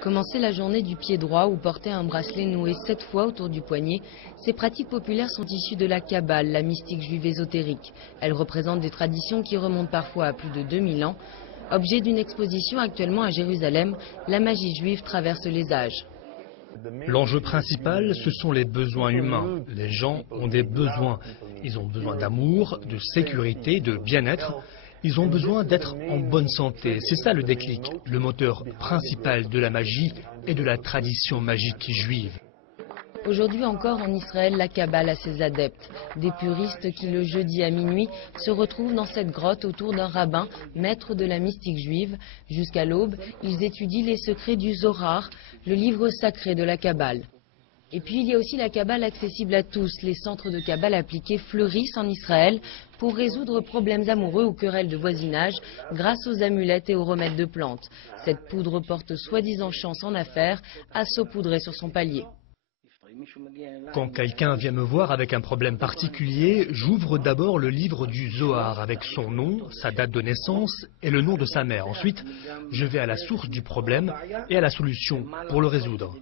Commencer la journée du pied droit ou porter un bracelet noué 7 fois autour du poignet, ces pratiques populaires sont issues de la Kabbale, la mystique juive ésotérique. Elles représentent des traditions qui remontent parfois à plus de 2000 ans. Objet d'une exposition actuellement à Jérusalem, la magie juive traverse les âges. L'enjeu principal, ce sont les besoins humains. Les gens ont des besoins. Ils ont besoin d'amour, de sécurité, de bien-être. Ils ont besoin d'être en bonne santé. C'est ça le déclic, le moteur principal de la magie et de la tradition magique juive. Aujourd'hui encore en Israël, la Kabbale a ses adeptes. Des puristes qui le jeudi à minuit se retrouvent dans cette grotte autour d'un rabbin, maître de la mystique juive. Jusqu'à l'aube, ils étudient les secrets du Zohar, le livre sacré de la Kabbale. Et puis il y a aussi la Kabbale accessible à tous. Les centres de Kabbale appliqués fleurissent en Israël pour résoudre problèmes amoureux ou querelles de voisinage grâce aux amulettes et aux remèdes de plantes. Cette poudre porte soi-disant chance en affaires à saupoudrer sur son palier. Quand quelqu'un vient me voir avec un problème particulier, j'ouvre d'abord le livre du Zohar avec son nom, sa date de naissance et le nom de sa mère. Ensuite, je vais à la source du problème et à la solution pour le résoudre.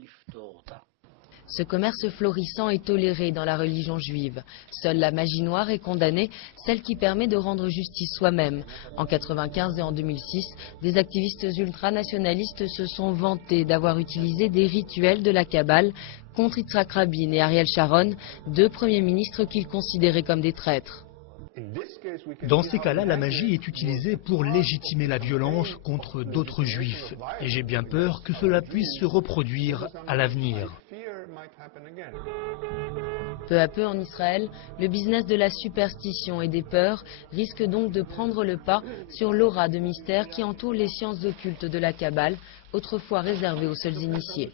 Ce commerce florissant est toléré dans la religion juive. Seule la magie noire est condamnée, celle qui permet de rendre justice soi-même. En 1995 et en 2006, des activistes ultranationalistes se sont vantés d'avoir utilisé des rituels de la Kabbale contre Yitzhak Rabin et Ariel Sharon, deux premiers ministres qu'ils considéraient comme des traîtres. Dans ces cas-là, la magie est utilisée pour légitimer la violence contre d'autres juifs. Et j'ai bien peur que cela puisse se reproduire à l'avenir. Peu à peu en Israël, le business de la superstition et des peurs risque donc de prendre le pas sur l'aura de mystère qui entoure les sciences occultes de la Kabbale, autrefois réservées aux seuls initiés.